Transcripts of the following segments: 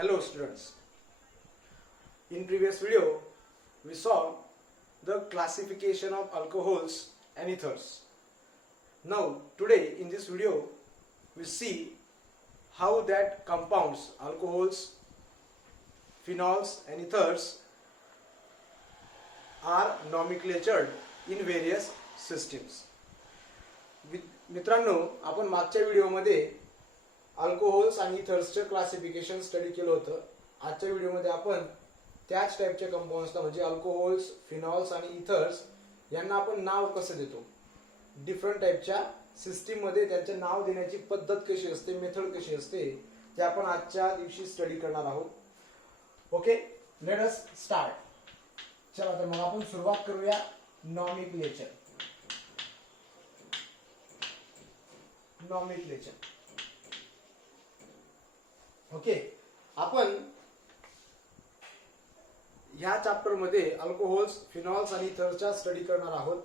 Hello students. In previous video we saw the classification of alcohols and ethers. Now today in this video we see how that compounds, alcohols, phenols and ethers are nomenclatured in various systems. मित्रांनो, आपण मागच्या व्हिडिओमध्ये alcohols आणि इथर्सचे classification study केलं होतं. आजच्या व्हिडिओमध्ये आपण त्याच टाइपचे कंपाऊंड्सला म्हणजे अल्कोहोल्स, फिनॉल्स आणि इथर्स यांना आपण नाव कसं देतो, डिफरंट टाइपच्या सिस्टीम मध्ये त्यांचे नाव देण्याची पद्धत कशी असते, मेथड कशी असते, ते आपण आजच्या दिवशी स्टडी करणार आहोत. Okay, let us start. चला तर मग आपण सुरुवात करूया नॉमेनक्लेचर. ओके, आपण ह्या चॅप्टर मध्ये अल्कोहोल्स, फिनॉल्स आणि इथर्सचा स्टडी करणार आहोत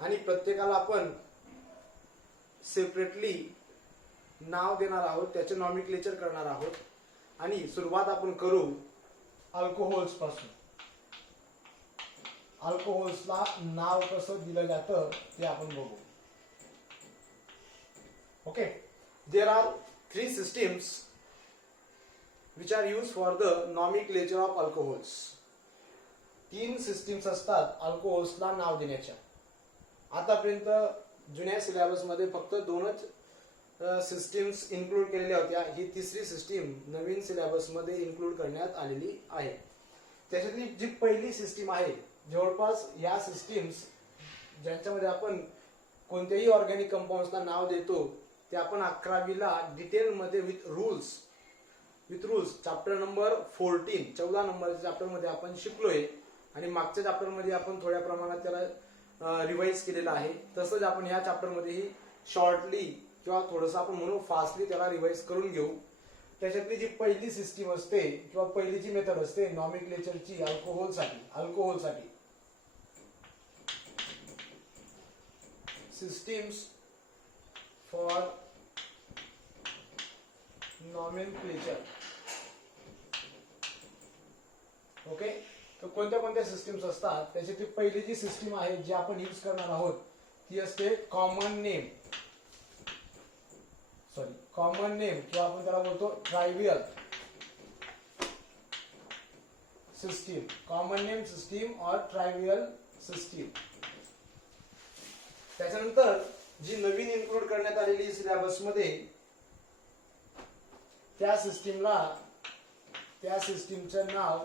आणि प्रत्येकाला आपण सेपरेटली नाव देणार आहोत, त्याचे नॉमेनक्लेचर करणार आहोत. आणि सुरुवात आपण करू अल्कोहोल्स पासून. अल्कोहोल्सला नाव कसं दिलं जातं ते आपण बघू. Okay, there are three systems which are used for the nomenclature of alcohols. तीन सिस्टीम्स असतात अल्कोहोल्सला नाव देण्याच्या. आतापर्यंत जुन्या सिलेबस मध्ये फक्त दोनच सिस्टीम्स इन्क्लूड केलेल्या होत्या. ही तिसरी सिस्टीम नवीन सिलेबस मध्ये इन्क्लूड करण्यात आलेली आहे. त्याच्यातली जी पहिली सिस्टीम आहे, जवळपास या सिस्टीम्स ज्यांच्यामध्ये आपण कोणत्याही ऑर्गॅनिक कंपाऊंड्सला नाव देतो ते आपण 11वीला डिटेल मध्ये विथ रूल्स चॅप्टर नंबर 14 नंबरच्या चॅप्टर मध्ये आपण शिकलोय. आणि मागच्या चॅप्टर मध्ये आपण थोड्या प्रमाणात त्याला रिवाइज केलेलं आहे. तसंच आपण या चॅप्टर मध्येही शॉर्टली किंवा थोडंसं आपण म्हणू फास्टली त्याला रिवाइज करून घेऊ. त्याच्यातली जी पहिली सिस्टीम असते किंवा पहिली जी मेथड असते नॉमेनक्लेचरची अल्कोहोलसाठी systems for nomenclature. ओके, तर कोणत्या कोणत्या सिस्टीम्स असतात त्याची पहिली जी सिस्टीम आहे जी आपण यूज करणार आहोत ती असते कॉमन नेम किंवा आपण त्याला बोलतो ट्रायव्हियल सिस्टीम. कॉमन नेम सिस्टीम और ट्रायव्हियल सिस्टीम. त्याच्यानंतर जी नवीन इन्क्लूड करण्यात आलेली सिलेबस मध्ये त्या सिस्टीमचं नाव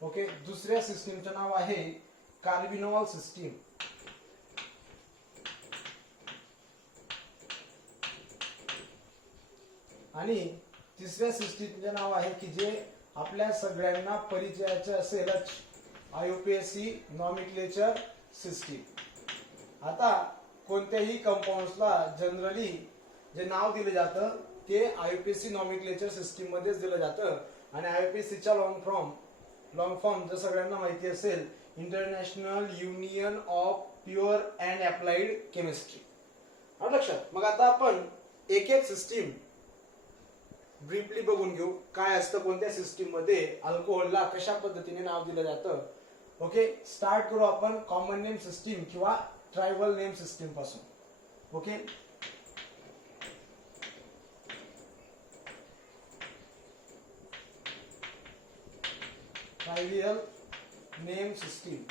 ओके, दुसऱ्या सिस्टीमचं नाव आहे कार्बिनॉल सिस्टीम. आणि तिसऱ्या सिस्टीमचं नाव आहे की जे आपल्या सगळ्यांना परिचयाचे असेलच, आययुपीएसी नॉमेनक्लेचर सिस्टीम. आता कोणत्याही कंपाऊंड्सला जनरली जे नाव दिलं जातं ते आययुपीएसी नॉमेनक्लेचर सिस्टीम मध्येच दिलं जातं. आणि आययुपीएसीचा लॉंग फॉर्म जर सगळ्यांना माहिती असेल, international union of pure and applied chemistry. लक्षात. मग आता आपण एक एक सिस्टीम ब्रीफली बघून घेऊ. काय असतं कोणत्या सिस्टीम मध्ये अल्कोहोलला कशा पद्धतीने नाव दिलं जातं. ओके, स्टार्ट करू आपण कॉमन नेम सिस्टीम किंवा ट्रायव्हियल नेम सिस्टीम पासून. Okay, trivial name system.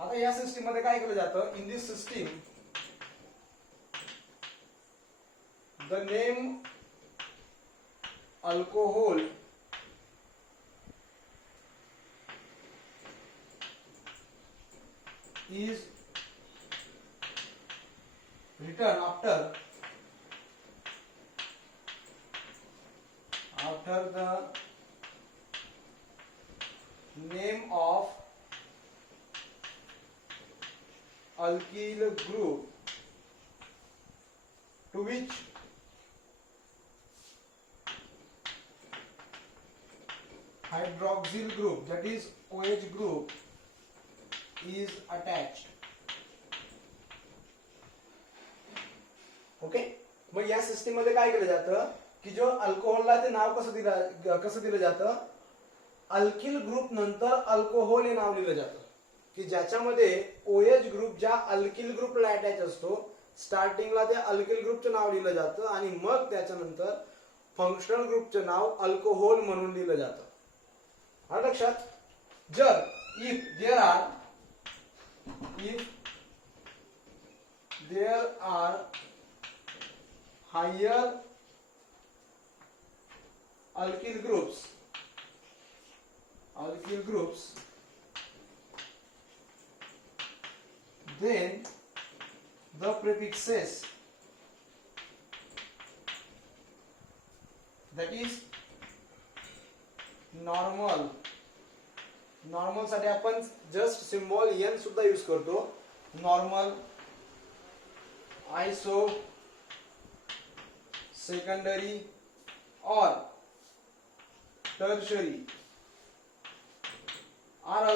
आता या सिस्टीम मध्ये काय केलं जातं, in this system the name alcohol is written after the name of alkyl group to which hydrogen hydroxyl group, that is OH group, is attached. Okay, मग या system मध्ये काय केलं जातं की जो अल्कोहोलला ते नाव कसं दिलं जातं, अल्किल ग्रुप नंतर अल्कोहोल हे नाव लिहिलं जातं की ज्याच्यामध्ये OH ग्रुप ज्या अल्किल ग्रुपला अटॅच असतो, स्टार्टिंगला त्या अल्किल ग्रुपचं नाव लिहिलं जातं आणि मग त्याच्यानंतर फंक्शनल ग्रुपचं नाव अल्कोहोल म्हणून लिहिलं जातं. हा लक्षात. जर if there are higher alkyl groups then the prefixes, that is normal साठी आपण जस्ट सिम्बॉल n सुद्धा यूज करतो. Normal, iso, secondary or tertiary are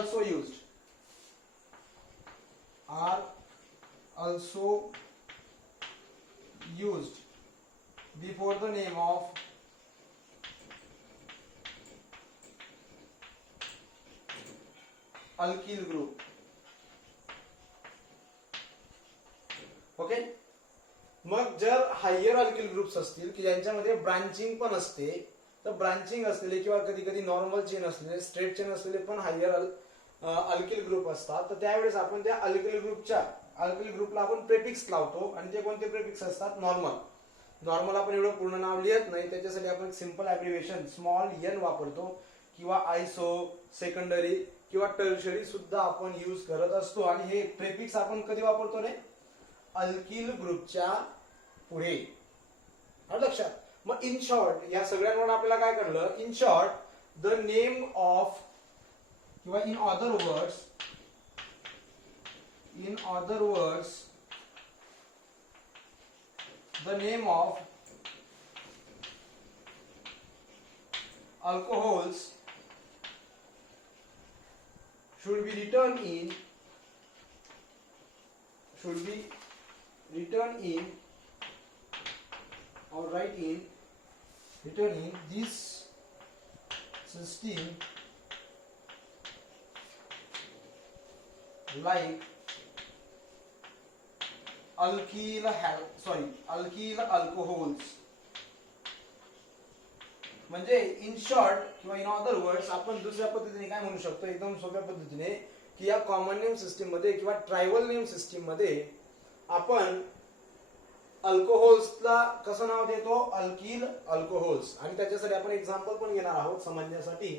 also used before the name of alkyl group. Okay, मग जर higher alkyl groups असतील की ज्यांच्यामध्ये branching पण असते, तर ब्रांचिंग असलेले किंवा कधी कधी नॉर्मल चेन असलेले, स्ट्रेट चेन असलेले पण हायर अल्किल ग्रुप असतात, तर त्यावेळेस आपण त्या अल्किल ग्रुपला आपण प्रेफिक्स लावतो. आणि ते कोणते प्रेफिक्स असतात? नॉर्मल आपण एवढं पूर्ण नाव लिहित नाही, त्याच्यासाठी आपण सिंपल ॲब्रिव्हिएशन स्मॉल n वापरतो किंवा आयसो, सेकंडरी किंवा टर्शरी सुद्धा आपण यूज करत असतो. आणि हे प्रेफिक्स आपण कधी वापरतो रे? अल्किल ग्रुपच्या पुढे. लक्षात. मग इन शॉर्ट या सगळ्यांवर आपल्याला काय कळलं? In short the name of किंवा in other words the name of alcohols should be written in or written in this system like alkyl alcohols. म्हणजे इन शॉर्ट किंवा इन अदर वर्ड्स आपण दुसऱ्या पद्धतीने काय म्हणू शकतो, एकदम सोप्या पद्धतीने, की या कॉमन नेम सिस्टीम मध्ये किंवा ट्रायबल नेम सिस्टीम मध्ये आपण अल्कोहोल्सला कसं नाव देतो? Alkyl alcohols. आणि त्याच्यासाठी आपण एक्झाम्पल पण घेणार आहोत समजण्यासाठी.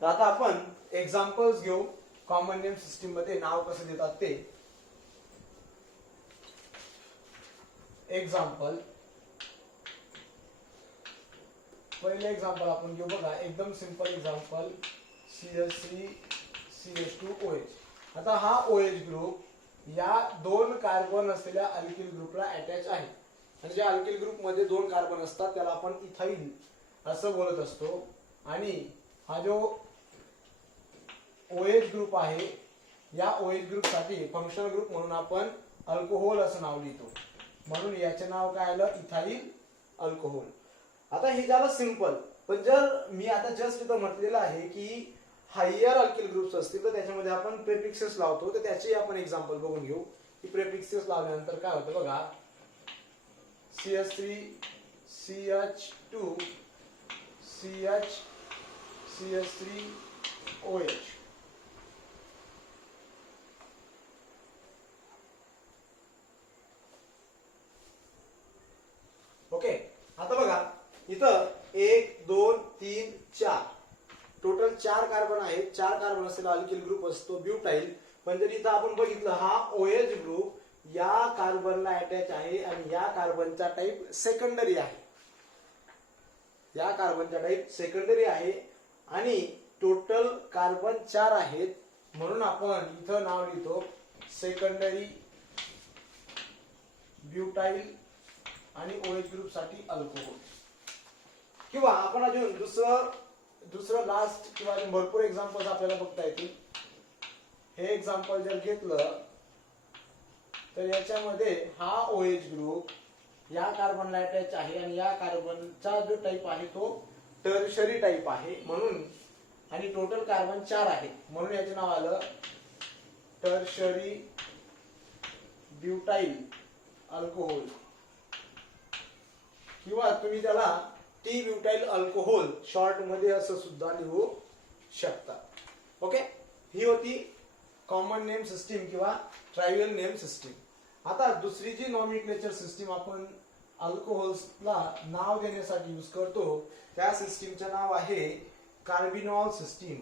तर आता आपण एक्झाम्पल्स घेऊ कॉमन नेम सिस्टीम मध्ये नाव कसं देतात ते. एक्झाम्पल, पहिले एक्झाम्पल आपण घेऊ बघा, एकदम सिंपल एक्झाम्पल, CH3CH2OH. आता हा OH ग्रुप या 2 कार्बन असलेल्या अल्किल ग्रुपला अटॅच आहे. आणि ज्या अल्किल ग्रुप मध्ये 2 कार्बन असतात त्याला आपण इथाइल असं बोलत असतो. आणि हा जो OH ग्रुप आहे, या OH ग्रुप साठी फंक्शनल ग्रुप म्हणून आपण अल्कोहोल असं नाव लिहितो. म्हणून याचे नाव काय आलं? Ethyl alcohol. आता हे झालं सिंपल. पण जर मी आता जस्ट इथं म्हटलेलं आहे की हायर अल्किल ग्रुप्स असतील तर त्याच्यामध्ये आपण प्रेफिक्सेस लावतो. तर त्याचे आपण एक्झाम्पल बघून घेऊ की प्रेफिक्सेस लावल्यानंतर काय होतं बघा. CH3CH2 CH3OH. ओके, आता बघा इथं 1 2 3 4 टोटल 4 कार्बन आहेत. 4 कार्बन असलेला अल्किल ग्रुप असतो ब्युटाइल. पण जर इथं आपण बघितलं हा OH ग्रुप या कार्बनला अटॅच आहे आणि या कार्बनचा टाइप सेकंडरी आहे. आणि टोटल कार्बन 4 आहेत. म्हणून आपण इथं नाव लिहितो सेकंडरी ब्युटाइल आणि OH ग्रुप साठी अल्कोहोल. किंवा आपण अजून दुसरं दुसरं लास्ट किंवा भरपूर एक्झाम्पल्स आपल्याला बघता येतील. हे एक्झाम्पल जर घेतलं तर याच्यामध्ये हा OH ग्रुप या कार्बनला अटॅच आहे आणि या कार्बनचा जो टाईप आहे तो टर्शरी टाईप आहे म्हणून, आणि टोटल कार्बन 4 आहे म्हणून याचे नाव आलं टर्शरी ब्युटाइल अल्कोहोल, किंवा तुम्ही त्याला टी ब्युटाइल अल्कोहोल शॉर्ट मध्ये असं सुद्धा लिहू शकता. ओके, ही होती कॉमन नेम सिस्टीम किंवा ट्रायव्हियल नेम सिस्टीम. आता दुसरी जी नॉमेनक्लेचर सिस्टीम आपण अल्कोहोल्सला नाव देण्यासाठी यूज करतो त्या सिस्टीमचं नाव आहे कार्बिनॉल सिस्टीम.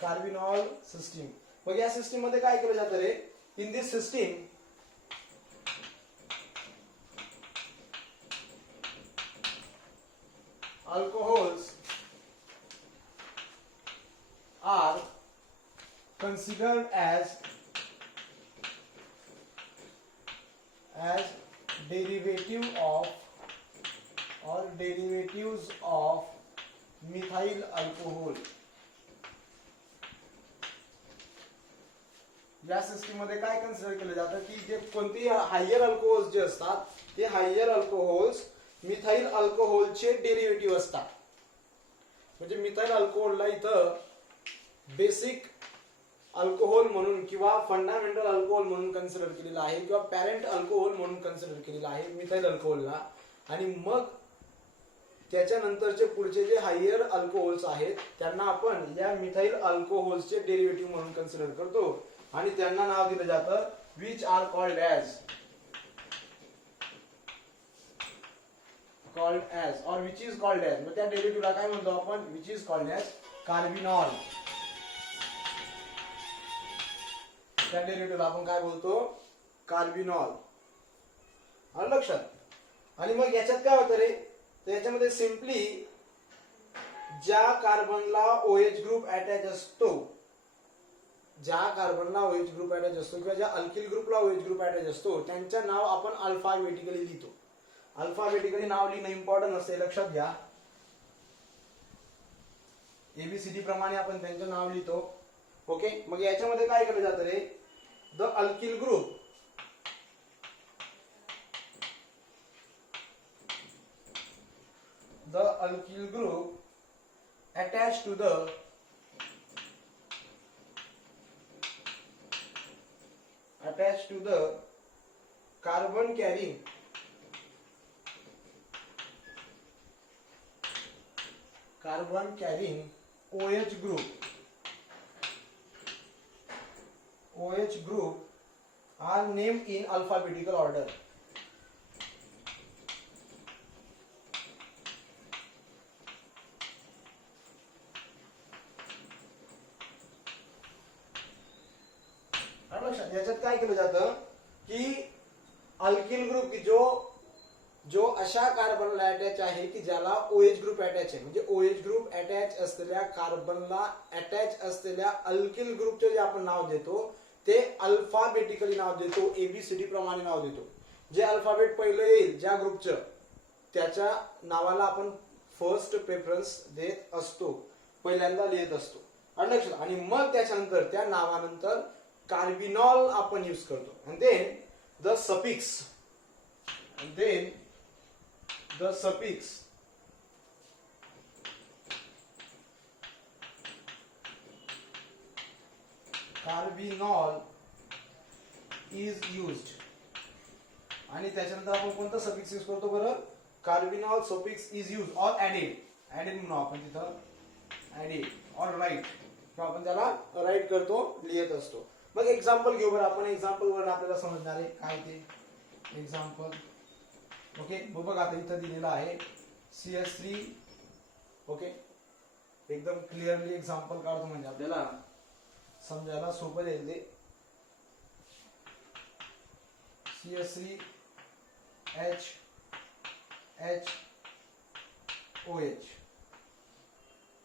Carbinol system. मग या सिस्टीम मध्ये काय केलं जातं रे? In this system alcohols are considered as derivative of or derivatives of methyl alcohol. या सिस्टीम मध्ये काय कन्सिडर केलं जातं की जे कोणती हायर अल्कोहोल्स जे असतात ते हायर अल्कोहोल्स मिथाइल अल्कोहोलचे डेरिव्हेटिव्ह असतात. म्हणजे मिथाइल अल्कोहोलला इथं बेसिक अल्कोहोल म्हणून किंवा फंडामेंटल अल्कोहोल म्हणून कन्सिडर केलेला आहे किंवा पॅरेंट अल्कोहोल म्हणून कन्सिडर केलेला आहे मिथाइल अल्कोहोलला. आणि मग त्याच्यानंतरचे पुढचे जे हायर अल्कोहोल्स आहेत त्यांना आपण या मिथाइल अल्कोहोल्सचे डेरिव्हेटिव्ह म्हणून कन्सिडर करतो आणि त्यांना नाव दिलं जातं विच आर कॉल्ड ॲज और विच इज कॉल्ड ॲज. मग त्या डेरिव्हेटिव्हला काय म्हणतो आपण? Which is called as carbinol. त्या डेरिव्हेटिव्हला आपण काय बोलतो? कार्बिनॉल. आलं लक्षात? आणि मग याच्यात काय होतं रे? तर याच्यामध्ये सिम्पली ज्या कार्बनला OH ग्रुप अटॅच असतो, ज्या कार्बनला OH ग्रुप अटॅच असतो किंवा ज्या अल्किल ग्रुपला OH ग्रुप अटॅच असतो त्यांचं नाव आपण अल्फाबेटिकली लिहितो. अल्फाबेटिकली नाव लिहिणं इम्पॉर्टंट असते, लक्षात घ्या. ABCD प्रमाणे आपण त्यांचं नाव लिहितो. ओके, मग याच्यामध्ये काय केलं जातं रे? The alkyl group attached to the carbon carrying OH group are named in alphabetical order. याच्यात काय केलं जातं की अल्किल ग्रुप की जो अशा कार्बनला अटॅच आहे की ज्याला OH ग्रुप अटॅच आहे, म्हणजे OH ग्रुप अटॅच असलेल्या कार्बनला अटॅच असलेल्या अल्किल ग्रुपचे जे आपण नाव देतो ते अल्फाबेटिकली नाव देतो, ABCD प्रमाणे नाव देतो. जे अल्फाबेट पहिलं येईल ज्या ग्रुपचं त्याच्या नावाला आपण फर्स्ट प्रेफरन्स देत असतो, पहिल्यांदा लिहित असतो. आणि मग त्याच्यानंतर त्या नावानंतर कार्बिनॉल आपण यूज करतो. and then the suffix carbinol is used. आणि त्याच्यानंतर आपण कोणता सफिक्स यूज करतो बरं? कार्बिनॉल सफिक्स इज यूज और ऍडेड म्हणून आपण तिथं ऍडेड और राईट किंवा आपण त्याला राईट करतो, लिहित असतो. मग एक्झाम्पल घेऊ बरं आपण. एक्झाम्पल वर आपल्याला समजणार आहे काय ते एक्झाम्पल. ओके, मग बघ आता इथं दिलेलं आहे CH3. ओके, एकदम क्लिअरली एक्झाम्पल काढतो म्हणजे आपल्याला समजायला सोपं जाईल ते. CH3HHOH.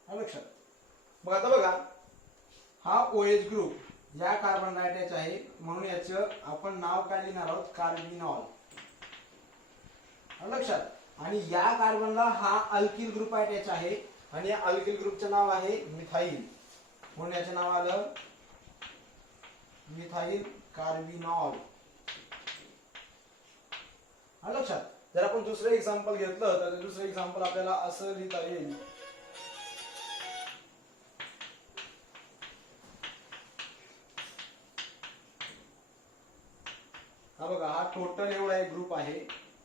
लक्षात. मग आता बघा हा OH ग्रुप या कार्बन अटॅच आहे, म्हणून याचं आपण नाव काय लिहिणार आहोत, कार्बिनॉल. लक्षात. आणि या कार्बनला हा अल्किल ग्रुप अटॅच आहे आणि या अल्किल ग्रुपचं नाव आहे मिथाइल, म्हणून याचं नाव आलं मिथाइल कार्बिनॉल. लक्षात. जर आपण दुसरं एक्झाम्पल घेतलं तर दुसरं एक्झाम्पल आपल्याला असं लिहिता येईल, हा बघा, हा टोटल एवढा एक ग्रुप आहे,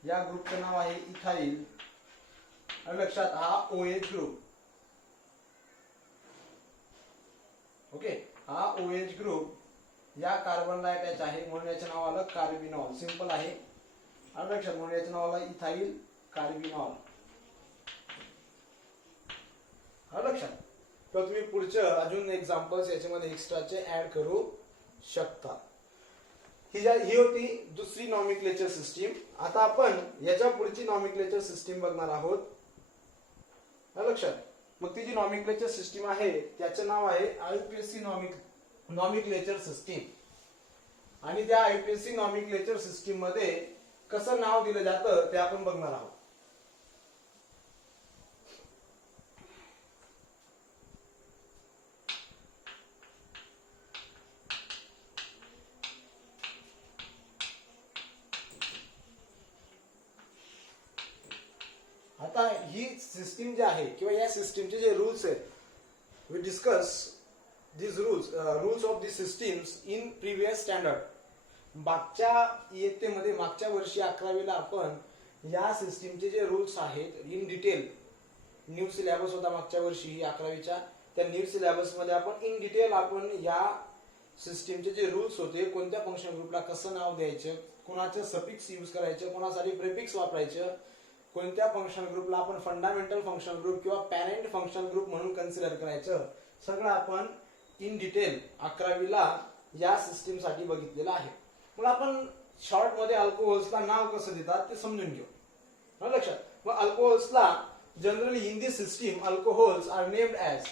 या ग्रुपचं नाव आहे इथाइल. लक्षात. हा OH ग्रुप, ओके, हा OH ग्रुप या कार्बनला अटॅच आहे, म्हणून याचं नाव आलं कार्बिनॉल. सिंपल आहे. लक्षात. म्हणून याचं नाव आलं इथाइल कार्बिनॉल. लक्षात. तर तुम्ही पुढचं अजून एक्झाम्पल्स याच्यामध्ये एक्स्ट्राचे ऍड करू शकता. ही होती दुसरी नॉमिक्लेचर सिस्टीम. आता आपण याच्या पुढची नॉमिक्लेचर सिस्टीम बघणार आहोत. लक्षात. मग ती जी नॉमिक्लेचर सिस्टीम आहे त्याचं नाव आहे IUPAC नॉमिक्लेचर सिस्टीम. आणि त्या IUPAC नॉमिक्लेचर सिस्टीम मध्ये कसं नाव दिलं जातं ते आपण बघणार आहोत. आता ही सिस्टीम जी आहे किंवा या सिस्टीमचे जे रूल्स आहेत, we discuss these rules of these systems in previous standard. मागच्या इयत्तेमध्ये, मागच्या वर्षी 11वीला आपण या सिस्टीमचे जे रूल्स आहेत इन डिटेल, न्यू सिलेबस होता मागच्या वर्षी 11वीच्या, त्या न्यू सिलेबस मध्ये आपण इन डिटेल आपण या सिस्टीमचे जे रूल्स होते, कोणत्या फंक्शन ग्रुपला कसं नाव द्यायचं, कोणाचं सफिक्स यूज करायचं, कोणासाठी प्रिफिक्स वापरायचं, कोणत्या फंक्शन ग्रुपला आपण फंडामेंटल फंक्शन ग्रुप किंवा पॅरेंट फंक्शन ग्रुप म्हणून कन्सिडर करायचं, सगळं आपण इन डिटेल 11वीला या सिस्टीम साठी बघितलेलं आहे. मग आपण शॉर्ट मध्ये अल्कोहोल्सला नाव कसं देतात ते समजून घेऊ. लक्षात. मग अल्कोहोल्सला generally in this system alcohols are named as,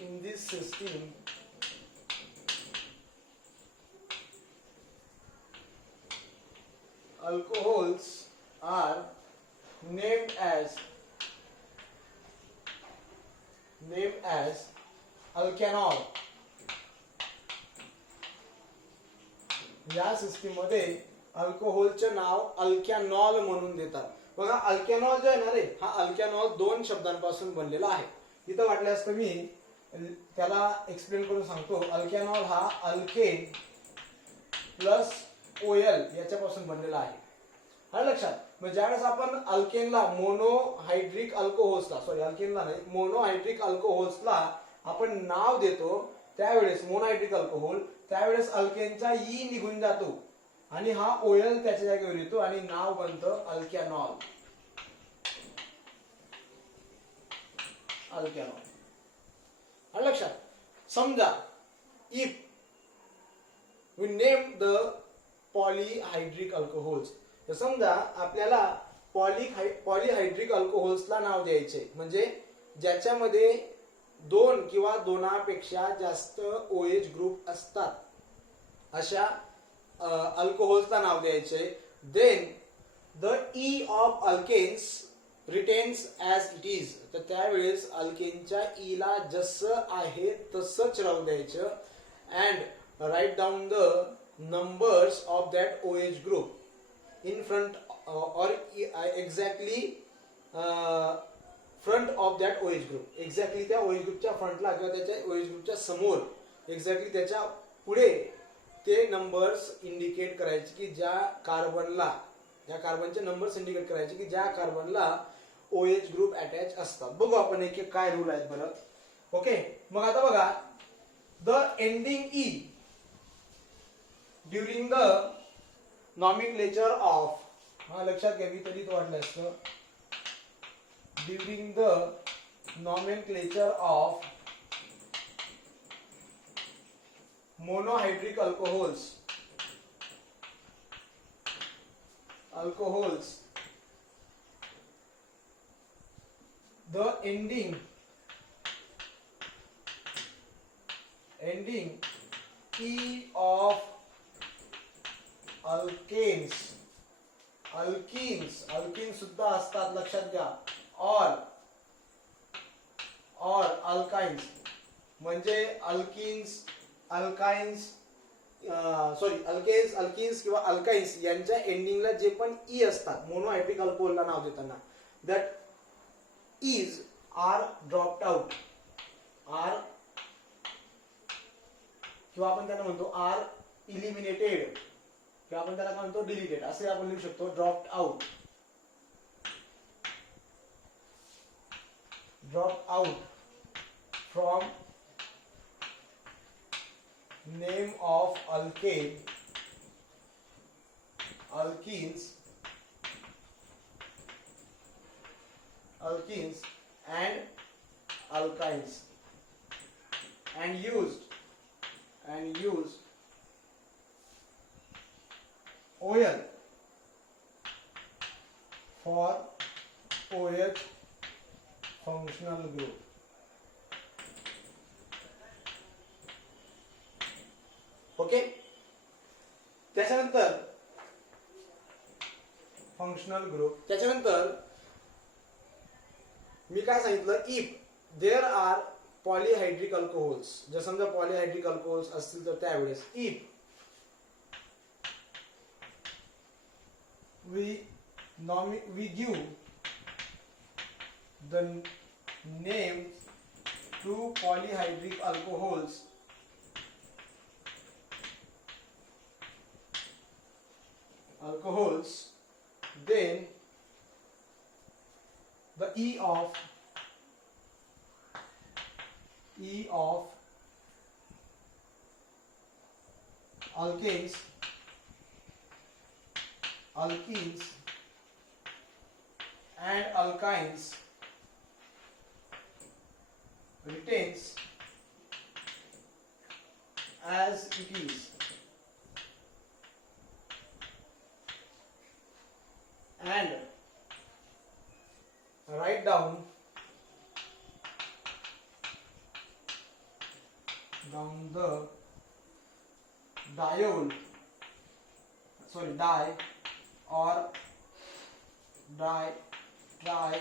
in this system alcohols are named as alkanol. या सिस्टीम मध्ये अल्कोहोलचे नाव अल्कॅनॉल म्हणून देतात. बघा, अल्कॅनॉल जे आहे ना रे, हा अल्कॅनॉल दोन शब्दांपासून बनलेला आहे. इथं वाटल्यास तर मी त्याला एक्सप्लेन करून सांगतो. अल्कॅनॉल हा अल्केन प्लस OL याच्यापासून बनलेला आहे. हा लक्षात. मग ज्यावेळेस आपण अल्केनला मोनोहायड्रिक अल्कोहोल्सला, सॉरी अल्केनला नाही, मोनोहायड्रिक अल्कोहोल्सला आपण नाव देतो, त्यावेळेस मोनोहायड्रिक अल्कोहोल, त्यावेळेस अल्केनचा ई निघून जातो आणि हा OL त्याच्या जागेवर येतो आणि नाव बनतं अल्कॅनॉल. अल्कॅनॉल. हा लक्षात. समजा if we name the polyhydric alcohols, तर समजा आपल्याला पॉलीहायड्रिक अल्कोहोल्सला नाव द्यायचे, म्हणजे ज्याच्यामध्ये दोन किंवा दोनापेक्षा जास्त OH ग्रुप असतात अशा अल्कोहोल्सला नाव द्यायचे. Then the E of alkenes retains as it is, तर त्यावेळेस अल्केनच्या E ला जसं आहे तसंच राहू द्यायचं. And write down the numbers of that OH group in front or exactly front of that OH group, exactly त्या OH ग्रुपच्या फ्रंटला किंवा त्याच्या OH ग्रुपच्या समोर, एक्झॅक्टली त्याच्या पुढे ते नंबर्स इंडिकेट करायचे की ज्या कार्बनला, त्या कार्बनचे नंबर्स इंडिकेट करायचे की ज्या कार्बनला OH ग्रुप अटॅच असतात. बघू आपण एक एक काय रूल आहेत बरं. ओके. मग आता बघा, the ending E during the nomenclature of, लक्षात घ्या, मी तरी तो वाटलं असतं, during the nomenclature of monohydric alcohols, the ending ending E of alkanes. Alkenes सुद्धा असतात, लक्षात घ्या. और अल्काइन्स म्हणजे अल्किन्स, अल्काइन्स अल्किन्स किंवा अल्काइन्स यांच्या एंडिंगला जे पण ई असतात मोनोहायड्रिक अल्कोहोलला नाव देताना, that is R dropped out, R किंवा आपण त्यांना म्हणतो आर इलिमिनेटेड किंवा आपण त्याला काय म्हणतो डिलीटेड असे आपण लिहू शकतो. Dropped out, dropped out from name of alkane, alkenes and alkynes and used oil for OH functional group. Okay, त्याच्यानंतर फंक्शनल ग्रुप, त्याच्यानंतर मी काय सांगितलं, इफ देअर आर पॉलीहायड्रिक अल्कोहोल्स, जर समजा पॉलीहायड्रिक अल्कोहोल्स असतील तर त्यावेळेस if we give the name to polyhydric alcohols then the E of alkenes and alkynes retains as it is, and write down the diol di or di tri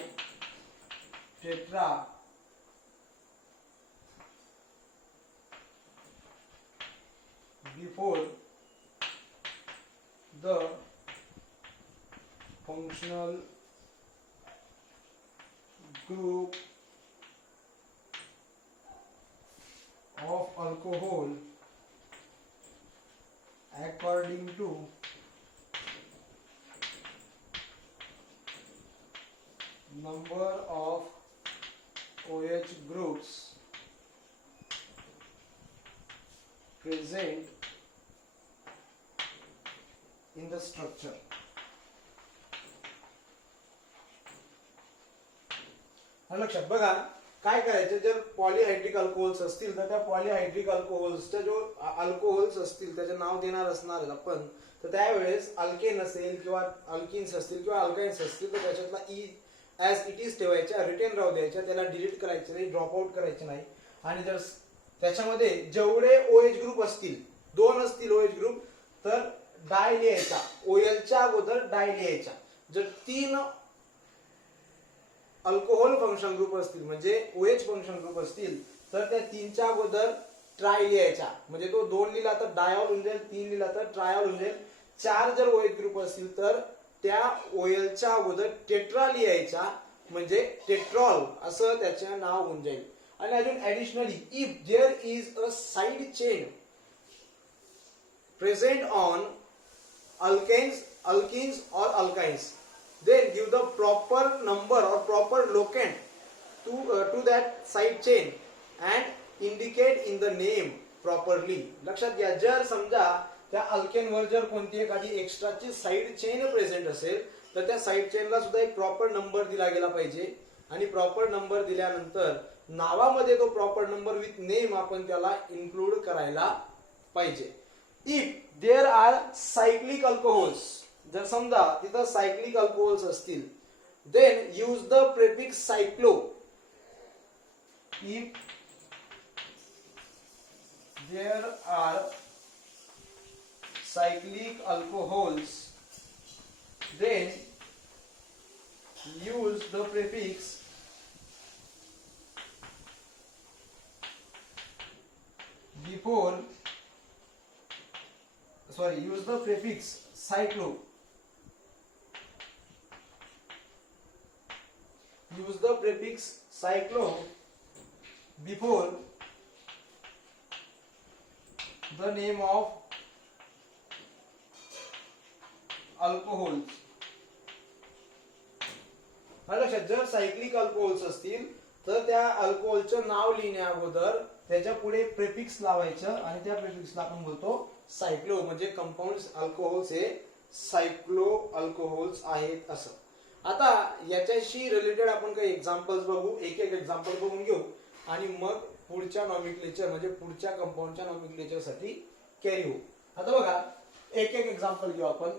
tetra before the functional group of alcohol according to number of OH groups present in the structure. लक्षात बघा काय करायचं, जर पॉलीहायड्रिक alcohols असतील तर त्या पॉलीहायड्रिक अल्कोहोल्सच्या जो alcohols असतील त्याचे नाव देणार असणार आपण, तर त्यावेळेस अल्केन असेल किंवा अल्किन्स असतील किंवा अल्काइन्स असतील तर त्याच्यातला ई ॲज इट इज ठेवायच्या, रिटेन राहू द्यायच्या, त्याला डिलीट करायचं नाही, ड्रॉप आउट करायचे नाही. आणि जर त्याच्यामध्ये जेवढे OH ग्रुप असतील, 2 असतील OH ग्रुप, तर डाय लिहायचा, ओएलच्या अगोदर डाय लिहायचा. जर 3 अल्कोहोल फंक्शन ग्रुप असतील म्हणजे OH फंक्शन ग्रुप असतील तर त्या 3च्या अगोदर ट्राय लिहायचा, म्हणजे तो 2 लिहिला तर डायॉल होऊन जाईल, 3 लिहिला तर ट्रायॉल होऊन जाईल. 4 जर OH ग्रुप असतील तर त्या ओएलच्या अगोदर टेट्रा लिहायचा, म्हणजे टेट्रॉल असं त्याचे नाव होऊन जाईल. आणि अजून additionally if there is a side chain present on alkenes or alkynes, then give the proper number or proper locant to that side chain and indicate in the name properly. लक्षात घ्या, जर समजा त्या अल्केन वर जर कोणती एखादी एक्स्ट्राची side chain present असेल तर त्या साइड चेनला सुद्धा एक प्रॉपर नंबर दिला गेला पाहिजे. आणि प्रॉपर नंबर दिल्यानंतर नावामध्ये तो प्रॉपर नंबर विथ नेम आपण त्याला इन्क्लूड करायला पाहिजे. If there are cyclic alcohols, जर समजा तिथं सायक्लिक अल्कोहोल्स असतील, then use the prefix cyclo. If there are cyclic alcohols, then use the prefix before, use the prefix cyclo. Use the prefix cyclo before the name of alcohols. लक्षात, जर cyclic alcohols असतील तर त्या अल्कोहोलचं नाव लिहिण्या अगोदर त्याच्या पुढे प्रेफिक्स लावायचं आणि त्या प्रेफिक्सला आपण बोलतो सायक्लो, म्हणजे कंपाऊंड अल्कोहोल्स हे सायक्लो अल्कोहोल्स आहेत असं. आता याच्याशी रिलेटेड आपण काही एक्झाम्पल्स बघू, एक एक एक्झाम्पल बघून घेऊ आणि मग पुढच्या नॉमेनक्लेचर म्हणजे पुढच्या कंपाऊंडच्या नॉमेनक्लेचर साठी कॅरी होऊ. आता बघा, एक एक एक्झाम्पल घेऊ आपण.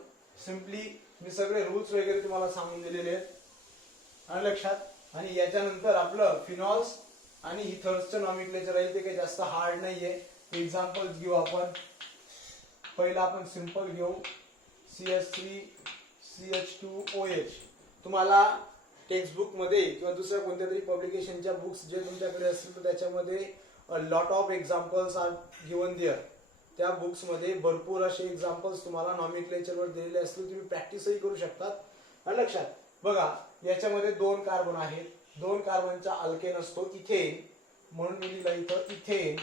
सिम्पली मी सगळे रूल्स वगैरे तुम्हाला सांगून दिलेले आहेत आणि लक्षात, आणि याच्यानंतर आपलं फिनॉल्स आणि इथर्सचं नॉमेनक्लेचर राहील, ते काही जास्त हार्ड नाहीये. एक्झाम्पल्स घेऊ आपण. पहिला आपण सिंपल घेऊ, CH3 CH2OH. तुम्हाला टेक्स्टबुक मध्ये किंवा दुसऱ्या कोणत्या तरी पब्लिकेशनच्या बुक्स जे तुमच्याकडे असतील तर त्याच्यामध्ये lot of examples are given there. त्या बुक्स मध्ये भरपूर असे एक्झाम्पल्स तुम्हाला नॉमेनक्लेचर वर दिलेले असतील, तुम्ही प्रॅक्टिसही करू शकतात. आणि लक्षात बघा, याच्यामध्ये 2 कार्बन आहेत, 2 कार्बनचा अल्केन असतो इथेन, म्हणून मी लिहिलं इथं इथेन.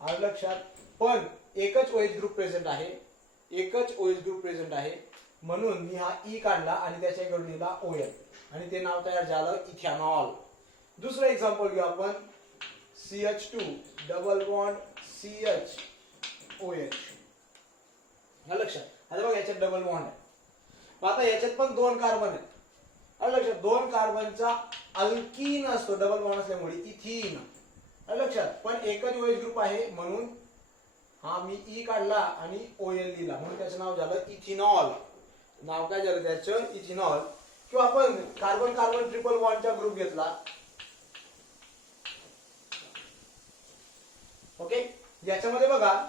आणि लक्षात, पण एकच OH ग्रुप प्रेझेंट आहे, एकच OH ग्रुप प्रेझेंट आहे, म्हणून मी हा ई काढला आणि त्याच्याकडे लिहिला OL आणि ते नाव तयार झालं इथेनॉल. दुसरं एक्झाम्पल घेऊ आपण, CH2 डबल बॉन्ड CHOH. लक्षात, आता बघा याच्यात डबल बॉन्ड आहे. आता याच्यात पण 2 कार्बन आहेत. लक्षात, 2 कार्बनचा अल्कीन असतो डबल बॉन्ड असल्यामुळे इथीन. लक्षात, पण एकच OH ग्रुप आहे म्हणून हा मी ई काढला आणि OL लिहिला, म्हणून त्याचं नाव झालं इथिनॉल. नाव काय झालं त्याचं, इथिनॉल. किंवा आपण कार्बन कार्बन ट्रिपल बॉन्डचा ग्रुप घेतला, ओके. याच्यामध्ये बघा,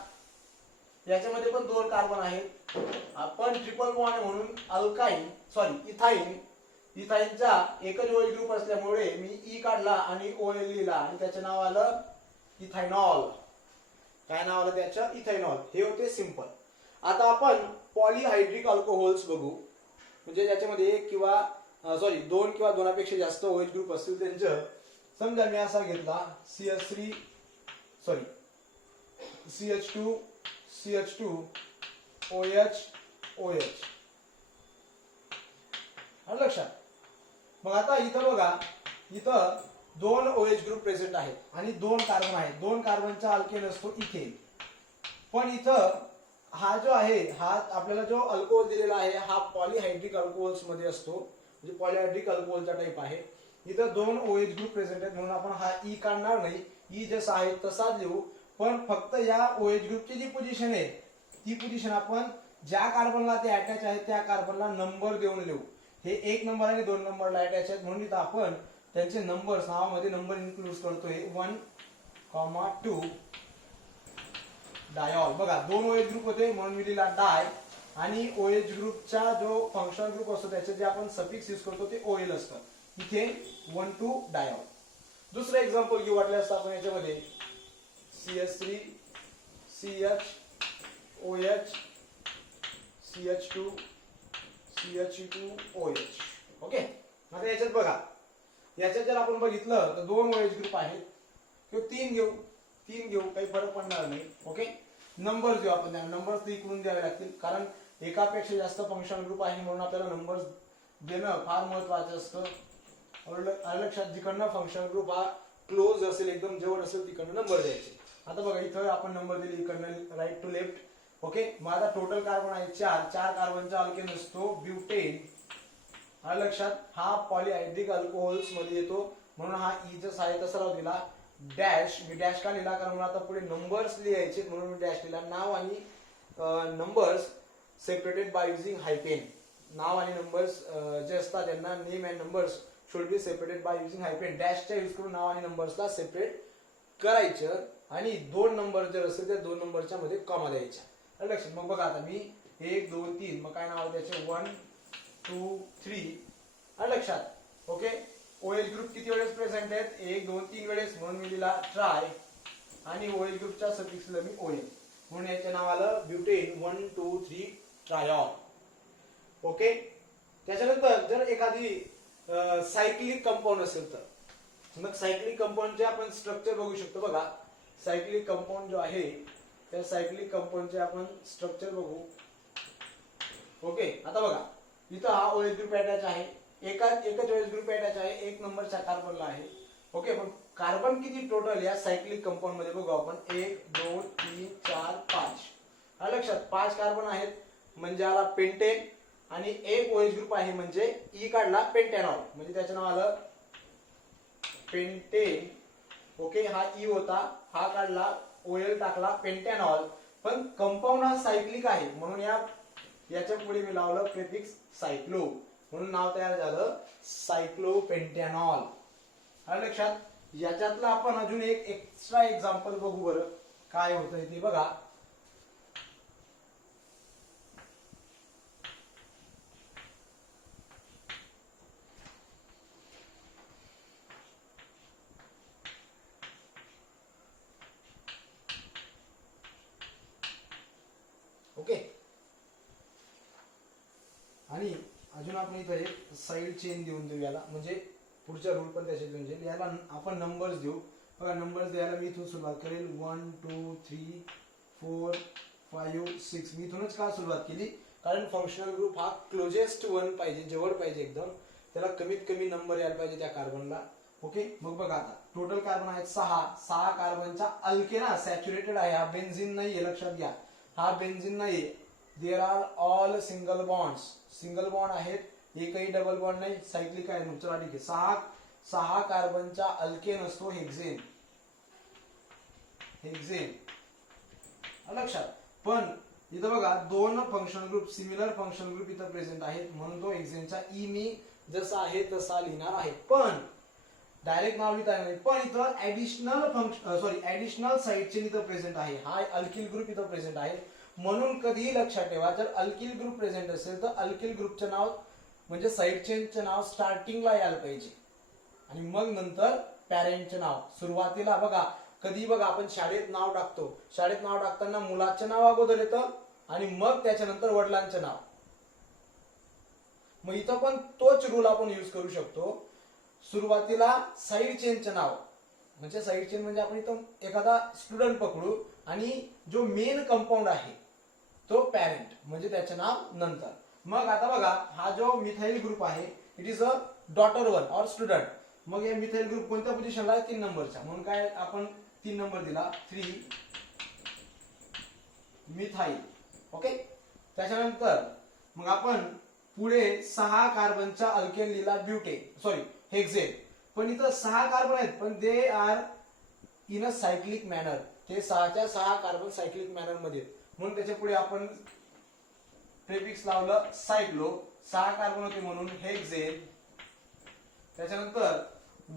याच्यामध्ये पण 2 कार्बन आहेत. आपण ट्रिपल बॉन्ड म्हणून अल्काइन इथाइन, इथाइनचा एकच OH ग्रुप असल्यामुळे मी ई काढला आणि OL लिहिला आणि त्याचं नाव आलं इथाइनॉल. काय नाव आलं त्याचं, इथाइनॉल. हे होते सिंपल. आता आपण पॉलीहायड्रिक अल्कोहोल्स बघू, म्हणजे ज्याच्यामध्ये एक किंवा 2 किंवा 2पेक्षा जास्त OH ग्रुप असतील त्यांचं. समजा मी असा घेतला CH2 CH2OH OH. लक्षात, मग आता इथं बघा, इथं 2 OH ग्रुप प्रेझेंट आहेत आणि 2 कार्बन आहेत. 2 कार्बनचा अल्केन असतो इथेन, पण इथं हा जो आहे, हा आपल्याला जो अल्कोहोल दिलेला आहे हा पॉलीहायड्रिक अल्कोहोल्स मध्ये असतो, म्हणजे पॉलीहायड्रिक अल्कोहोलचा टाइप आहे. इथं 2 OH ग्रुप प्रेझेंट आहेत म्हणून आपण हा ई काढणार नाही, ई जसा आहे तसाच लिहू. पण फक्त या OH ग्रुपची जी पोझिशन आहे ती पोझिशन आपण ज्या कार्बनला ते अटॅच आहे त्या कार्बनला नंबर देऊन लिहू. हे 1 नंबर आणि 2 नंबरला अटॅच आहेत म्हणून इथं आपण त्यांचे नंबर्स, नावामध्ये नंबर इन्क्लूड करतोय. 1,2 डायॉल. बघा, 2 OH ग्रुप होते म्हणून मी लिहिला डाय, आणि OH ग्रुपचा जो फंक्शनल ग्रुप असतो त्याचे जे आपण सफिक्स यूज करतो ते OL असतं. इथे 1,2 डायॉल. दुसरं एक्झाम्पल घेऊ वाटल्यास आपण याच्यामध्ये CH3 CHOH CH2 CH2OH. Okay. आता याच्यात बघा, याच्यात जर आपण बघितलं तर 2 OH ग्रुप आहेत किंवा 3 घेऊ, काही फरक पडणार नाही. ओके. नंबर्स घेऊ आपण, नंबर्स तर इकडून द्यावे लागतील कारण एकापेक्षा जास्त फंक्शनल ग्रुप आहे म्हणून आपल्याला नंबर्स देणं फार महत्वाचं असतं. लक्षात, जिकडनं फंक्शनल ग्रुप हा क्लोज असेल, एकदम जवळ असेल तिकडनं नंबर द्यायचे. आता बघा, इथं आपण नंबर दिले इकडनं राईट टू लेफ्ट. ओके. माझा टोटल कार्बन आहे 4 कार्बनचा अल्केन असतो ब्युटेन. लक्षात, हा पॉलीहायड्रिक अल्कोहोल्स मध्ये येतो म्हणून हा ई जसा आहे तसा राहू दिला. डॅश, मी डॅश का लिहिला कारण आता पुढे नंबर्स लिहायचे म्हणून मी डॅश लिहिला. नाव आणि numbers separated by using hyphen. नाव आणि नंबर्स जे असतात त्यांना name and numbers should be separated by using hyphen. डॅशचा यूज करून नाव आणि नंबर्सला सेपरेट करायचं आणि 2 नंबर जर असेल तर 2 नंबरच्या मध्ये कॉमा द्यायच्या. लक्षात. मग बघा आता मी 1 2 3 मग काय नाव त्याचे 1 2 3 लक्षात. ओके. OH ग्रुप किती वेळेस प्रेझेंट आहेत 1 2 3 वेळेस म्हणून मी लिहिला ट्राय आणि OH ग्रुपच्या सफिक्सला मी ON म्हणून याचे नाव आलं ब्युटेन 1 2 3 ट्रायॉल. ओके. त्याच्यानंतर जर एखादी सायक्लिक कंपाऊंड असेल तर मग सायक्लिक कंपाऊंडचे आपण स्ट्रक्चर बघू शकतो. बघा सायक्लिक कंपाऊंड जो आहे त्या सायक्लिक कंपाऊंडचे आपण स्ट्रक्चर बघू. ओके. आता बघा इथं हा OH ग्रुप अटॅच आहे. एकच OH ग्रुप अटॅच आहे 1 नंबरच्या कार्बनला आहे. ओके. पण कार्बन किती टोटल या सायक्लिक कंपाऊंड मध्ये बघू आपण 1 2 3 4 5 लक्षात. 5 कार्बन आहेत म्हणजे आला पेंटेन आणि एक OH ग्रुप आहे म्हणजे ई काढला पेंटॅनॉल म्हणजे त्याचं नाव आलं पेंटेन. ओके. हा ई होता हा काढला OL टाकला पेंटॅनॉल. पण कंपाऊंड हा सायक्लिक आहे म्हणून याच्या पुढे मी लावलं प्रिफिक्स सायक्लो म्हणून नाव तयार झालं सायक्लोपेंटॅनॉल. लक्षात. याच्यातलं आपण अजून एक एक्स्ट्रा एक्झाम्पल बघू बरं काय होतंय ते बघा. ओके. आणि अजून आपण इथं एक साइड चेन देऊन देऊ याला म्हणजे पुढच्या रूल पण त्याचे देऊन जाईल. याला आपण नंबर्स देऊ. बघा नंबर्स द्यायला मी इथून सुरुवात करेल 1 2 3 4 5 6 मी इथूनच का सुरुवात केली कारण फंक्शनल ग्रुप हा क्लोजेस्ट वन पाहिजे जवळ पाहिजे एकदम त्याला कमीत कमी नंबर यायला पाहिजे त्या कार्बनला. ओके. मग बघा आता टोटल कार्बन आहेत 6 कार्बनचा अल्केन सॅच्युरेटेड आहे. हा बेन्झीन नाहीये लक्षात घ्या. हा बेन्झीन नाहीये. There are all single bonds. Single bond आहेत एकही डबल बॉन्ड नाही सायक्लिक आहे. मग चला ठीक आहे. 6 कार्बनचा अल्केन असतो हेक्सेन. लक्षात. पण इथं बघा 2 functional group similar functional group इथं प्रेझेंट आहेत म्हणून तो हेक्सेनचा ई मी जसा आहे तसा लिहिणार आहे. पण डायरेक्ट नाव लिहिता नाही. पण इथं ऍडिशनल साइड चेन इथं प्रेझेंट आहे. हा अल्किल ग्रुप इथं प्रेझेंट आहे म्हणून कधीही लक्षात ठेवा जर अल्किल ग्रुप प्रेझेंट असेल तर अल्किल ग्रुपचं नाव म्हणजे साइड चेनचं नाव स्टार्टिंगला यायला पाहिजे आणि मग नंतर पॅरेंटचे नाव. सुरुवातीला बघा कधी बघा आपण शाळेत नाव टाकतो. शाळेत नाव टाकताना मुलाचं नाव अगोदर येतं आणि मग त्याच्यानंतर वडिलांचं नाव. मग इथं पण तोच रूल आपण यूज करू शकतो. सुरुवातीला साइड चेनचं नाव म्हणजे साइड चेन म्हणजे आपण इथं एखादा स्टुडंट पकडू आणि जो मेन कंपाऊंड आहे तो पॅरेंट म्हणजे त्याचं नाव नंतर. मग आता बघा हा जो मिथाइल ग्रुप आहे it is a daughter one और स्टुडंट. मग हे मिथाइल ग्रुप कोणत्या पोझिशनला आहे 3 नंबरचा म्हणून काय आपण 3 नंबर दिला 3 मिथाइल. ओके. त्याच्यानंतर मग आपण पुढे 6 कार्बनचा अल्केन लिहिला ब्युटेन हेक्सेन. पण इथं 6 कार्बन आहेत पण they are in a cyclic manner. ते 6च्या 6 कार्बन सायक्लिक मॅनर मध्ये म्हणून त्याच्या पुढे आपण प्रेफिक्स लावलं सायक्लो. 6 कार्बन होते म्हणून हेक्सेन. त्याच्यानंतर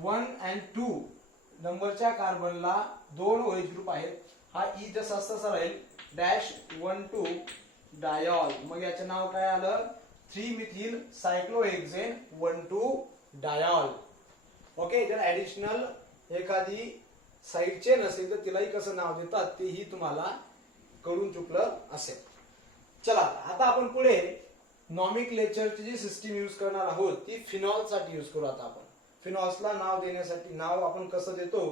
1 and 2 नंबरच्या कार्बनला 2 OH ग्रुप आहेत. हा ई जसा तसा राहील डॅश 1 2 डायॉल. मग याचं नाव काय आलं 3 मिथिल सायक्लोहेक्सेन 1 2 डायॉल. ओके. जर ऍडिशनल एखादी साइड चेन असेल तर तिलाही कसं नाव देतात तेही तुम्हाला कळून चुकलं असेल. चला आता आपण पुढे नॉमिक्लेचरची जी सिस्टीम यूज करणार आहोत ती फिनॉल साठी यूज करू. आता आपण फिनॉल्सला नाव देण्यासाठी नाव आपण कसं देतो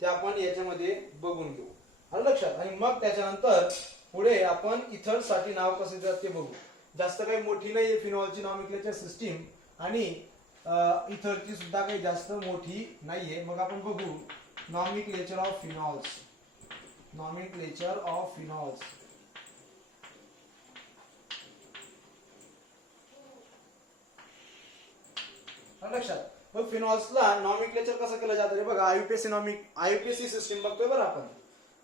ते आपण याच्यामध्ये बघून घेऊ. आलं लक्षात. आणि मग त्याच्यानंतर पुढे आपण इथर साठी नाव कसे देतात ते बघू. जास्त काही मोठी नाहीये फिनॉलची नॉमिक्लेचर सिस्टीम आणि इथरची सुद्धा काही जास्त मोठी नाहीये. मग आपण बघू नॉमिक्लेचर ऑफ फिनॉल्स. लक्षात. मग फिनॉल्सला नॉमिक्लेचर कसं केलं जातं बघा आयुपीएससी सिस्टीम बघतोय बरं आपण.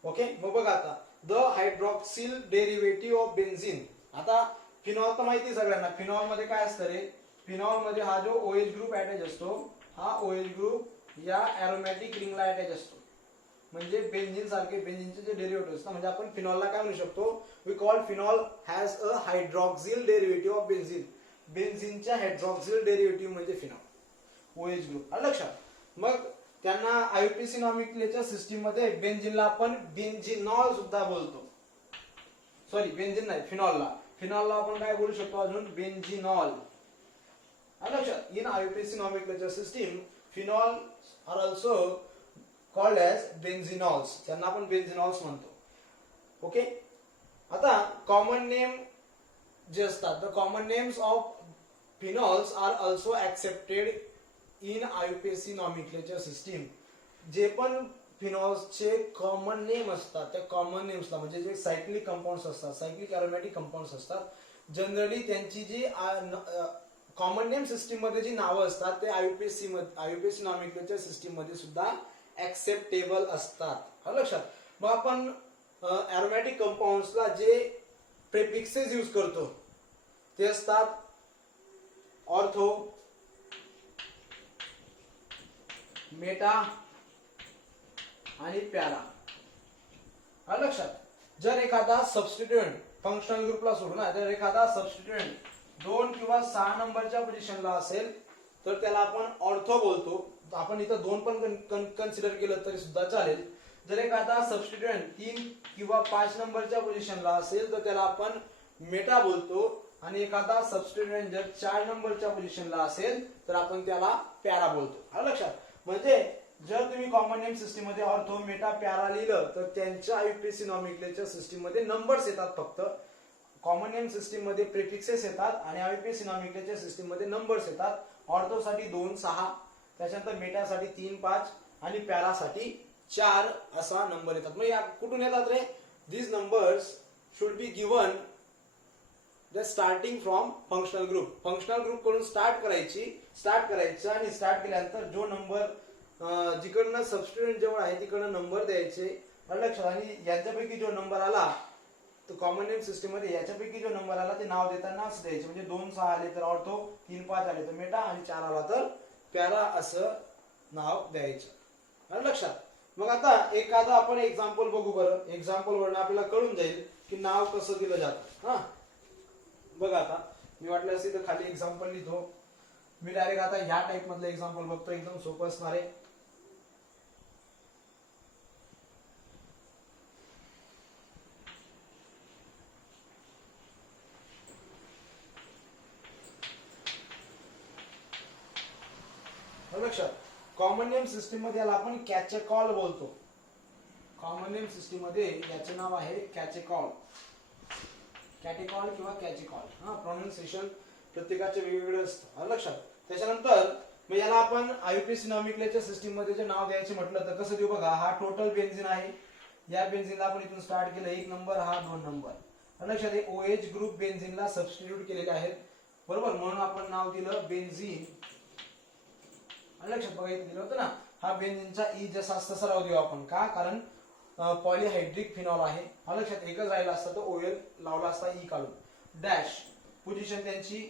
ओके. मग बघा आता the hydroxyl derivative of benzene. आता फिनॉल तर माहिती सगळ्यांना. फिनॉल मध्ये काय असतं रे फिनॉल मध्ये हा जो OH ग्रुप अटॅच असतो हा OH ग्रुप या एरोमॅटिक रिंगला अटॅच असतो. म्हणजे बेन्झीन सारखे बेन्झीनचे जे डेरिव्हेटिव्ह ना, म्हणजे आपण फिनॉलला काय म्हणू शकतो, we call phenol has a hydroxyl derivative of benzene. बेन्झीनच्या हायड्रॉक्सिल डेरिव्हेटिव्ह म्हणजे फिनॉल, OH ग्रुप. लक्षात. मग त्यांना आययुपीएसी नॉमेनक्लेचर सिस्टीम मध्ये बेन्झीनला आपण बेन्झिनॉल सुद्धा बोलतो. सॉरी, बेन्झीन नाही, फिनॉलला आपण काय बोलू शकतो अजून, बेन्झिनॉल. लक्षात. In IUPAC nomenclature system phenol are also called as benzenols. त्यांना आपण बेन्झिनॉल्स म्हणतो. ओके. आता कॉमन नेम जे असतात, the common names of phenols are also accepted in IUPAC nomenclature system. जे पण फिनॉल्सचे कॉमन नेम असतात, त्या कॉमन नेम्सला म्हणजे जे सायक्लिक कंपाऊंड्स असतात, सायक्लिक अरोमॅटिक कंपाऊंड्स असतात, जनरली त्यांची जी कॉमन नेम सिस्टीम मध्ये जी नावं असतात ते आययुपीएसी नॉमेनक्लेचर सिस्टीम मध्ये सुद्धा ऍक्सेप्टेबल असतात. लक्षात. मग आपण अरोमॅटिक कंपाऊंड्सला जे प्रेफिक्सेस यूज करतो ते असतात ऑर्थो, मेटा आणि पॅरा. लक्षात. जर एखादा सबस्टिट्यूएंट फंक्शनल ग्रुपला सोडून, जर एखादा सबस्टिट्यूएंट 2 किंवा 6 नंबरच्या पोझिशनला असेल तर त्याला आपण ऑर्थो बोलतो. आपण इथं 2 पण कन्सिडर केलं तरी सुद्धा चालेल. जर एखादा सबस्टिट्यूएंट 3 किंवा 5 नंबरच्या पोझिशनला असेल तर त्याला आपण मेटा बोलतो. आणि एखादा सबस्टिट्यूएंट जर 4 नंबरच्या पोझिशनला असेल तर आपण त्याला पॅरा बोलतो. लक्षात. म्हणजे जर तुम्ही कॉमन नेम सिस्टीम मध्ये ऑर्थो, मेटा, पॅरा लिहिलं तर त्यांच्या आययुपीएसी नॉमेनक्लेचर सिस्टीम मध्ये नंबर्स येतात. फक्त कॉमन नेम सिस्टीम मध्ये प्रिफिक्सेस येतात आणि आययुपीएसी नॉमेनक्लेचर सिस्टीम मध्ये नंबर्स येतात. ऑर्थो साठी 2, 6, त्याच्यानंतर मेटासाठी 3, 5 आणि पॅरासाठी 4 असा नंबर येतात. मग या कुठून येतात रे? These numbers should be given starting from functional group. Functional group कडून स्टार्ट करायचं आणि स्टार्ट केल्यानंतर जो नंबर जिकडनं सबस्टिट्यूएंट जवळ आहे तिकडनं नंबर द्यायचे. लक्षात. आणि याच्यापैकी जो नंबर आला तो कॉमन नेम सिस्टीम मध्ये, याच्यापैकी जो नंबर आला ते नाव देतानाच द्यायचे. म्हणजे 2, 6 आले तर ऑर्थो, 3, 5 आले तर मेटा आणि 4 आला तर पॅरा असं नाव द्यायचं. लक्षात. मग आता एखादा आपण एक्झाम्पल बघू बरं. एक्झाम्पल वरून आपल्याला कळून जाईल की नाव कसं दिलं जातं. हा बघा, आता मी वाटलं असेल तर खाली एक्झाम्पल लिहितो. मी डायरेक्ट आता ह्या टाइप मधलं एक्झाम्पल बघतो, एकदम सोपं असणार आहे. लक्षात. कॉमन नेम सिस्टीम मध्ये याला आपण कॅचेकॉल बोलतो. कॉमन नेम सिस्टीम मध्ये याचे नाव आहे कॅचेकॉल किंवा कॅचेकॉल. प्रोनाउन्सिएशन प्रत्येकाचे वेगवेगळे असतं. लक्षात. त्याच्यानंतर मग याला आपण आययुपीएसी नॉमेनक्लेचर सिस्टीम मध्ये जे नाव द्यायचे म्हटलं तर कसं देऊ बघा. हा टोटल बेन्झीन आहे. या बेन्झीनला आपण इथून स्टार्ट केलं 1 नंबर, हा 2 नंबर. लक्षात. हे OH ग्रुप बेन्झीनला सबस्टिट्यूट केलेले आहेत. बरोबर. म्हणून आपण नाव दिलं बेन्झीन. लक्षात. बघा इथे दिलं होतं ना, हा बेन्झीनचा E जसा तसा राहू देऊ आपण. का? कारण पॉलीहायड्रिक फिनॉल आहे. लक्षात. एकच राहिला असता तर OL लावला असता E काढून. डॅश पोझिशन त्यांची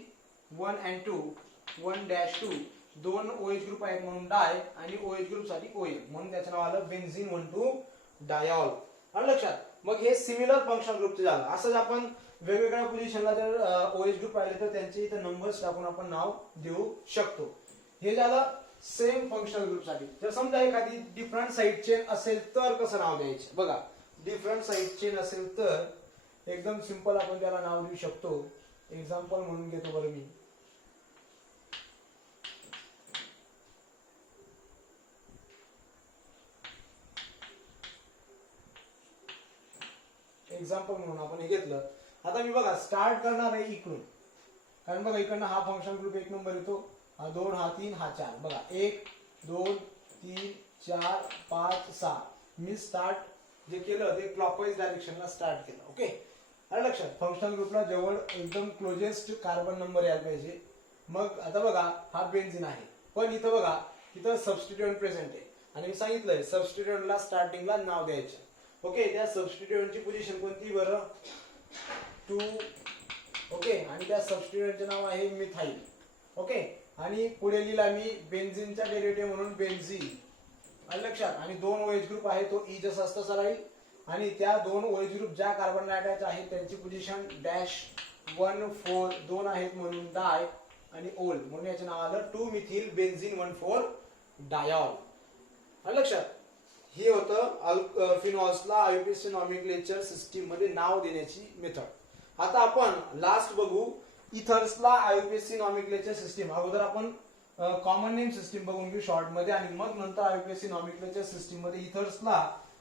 1 and 2, 1-2, 2 OH ग्रुप आहेत म्हणून डाय आणि OH ग्रुप साठी OL म्हणून त्याचं नाव आलं बेन्झीन 1,2 डायॉल. लक्षात. मग हे सिमिलर फंक्शनल ग्रुपचे झालं. असंच आपण वेगवेगळ्या पोझिशनला जर OH ग्रुप पाहिले तर त्यांचे इथे नंबर्स टाकून आपण नाव देऊ शकतो. हे झालं सेम फंक्शनल ग्रुप साठी. जर समजा एखादी डिफरंट साइड चेन असेल तर कसं नाव द्यायचं बघा. डिफरंट साइड चेन असेल तर एकदम सिंपल आपण त्याला नाव देऊ शकतो. एक्झाम्पल म्हणून घेतो बरं मी. एक्झाम्पल म्हणून आपण हे घेतलं. आता मी बघा स्टार्ट करणार आहे इकडून, कारण बघा इकडनं हा फंक्शनल ग्रुप 1 नंबर येतो, हा 2, हा 3, हा 4. बघा 1, 2, 3, 4, 5, 6. मी स्टार्ट जे केलं ते क्लॉकवाईज डायरेक्शनला स्टार्ट केलं. ओके. आलं लक्षात. फंक्शनल ग्रुपला जवळ एकदम क्लोजेस्ट कार्बन नंबर यायला पाहिजे. मग आता बघा हा बेन्झीन आहे, पण इथं बघा इथं सबस्टिट्यूएंट प्रेझेंट आहे आणि मी सांगितलंय सबस्टिट्यूएंटला स्टार्टिंगला नाव द्यायचं. ओके. त्या सबस्टिट्यूएंटची पोझिशन कोणती बरं? 2. ओके. आणि त्या सबस्टिट्यूएंटचे नाव आहे मिथाइल. ओके. आणि पुढे लिहिला मी बेन्झीनचा डेरिव्हेटिव्ह म्हणून बेन्झीन. आलं लक्षात. आणि 2 OH ग्रुप आहे तो ई जसा असता राहील. आणि त्या 2 OH ग्रुप ज्या कार्बनला अटॅच आहेत त्यांची पोझिशन डॅश 1 4 2 आहेत म्हणून डाय आणि ओल म्हणून याचे नाव आलं 2 मिथिल बेन्झीन 1 4 डायॉल. आलं लक्षात. हे होतं फिनॉल्सला आययुपीएसी नॉमेनक्लेचर सिस्टीम मध्ये नाव देण्याची मेथड. आता आपण लास्ट बघू इथर्सला आययुपीएसी नॉमेनक्लेचर सिस्टीम. अगोदर आपण कॉमन नेम सिस्टीम बघून घेऊ शॉर्ट मध्ये आणि मग नंतर आययुपीएसी नॉमेनक्लेचर सिस्टीम मध्ये इथर्सला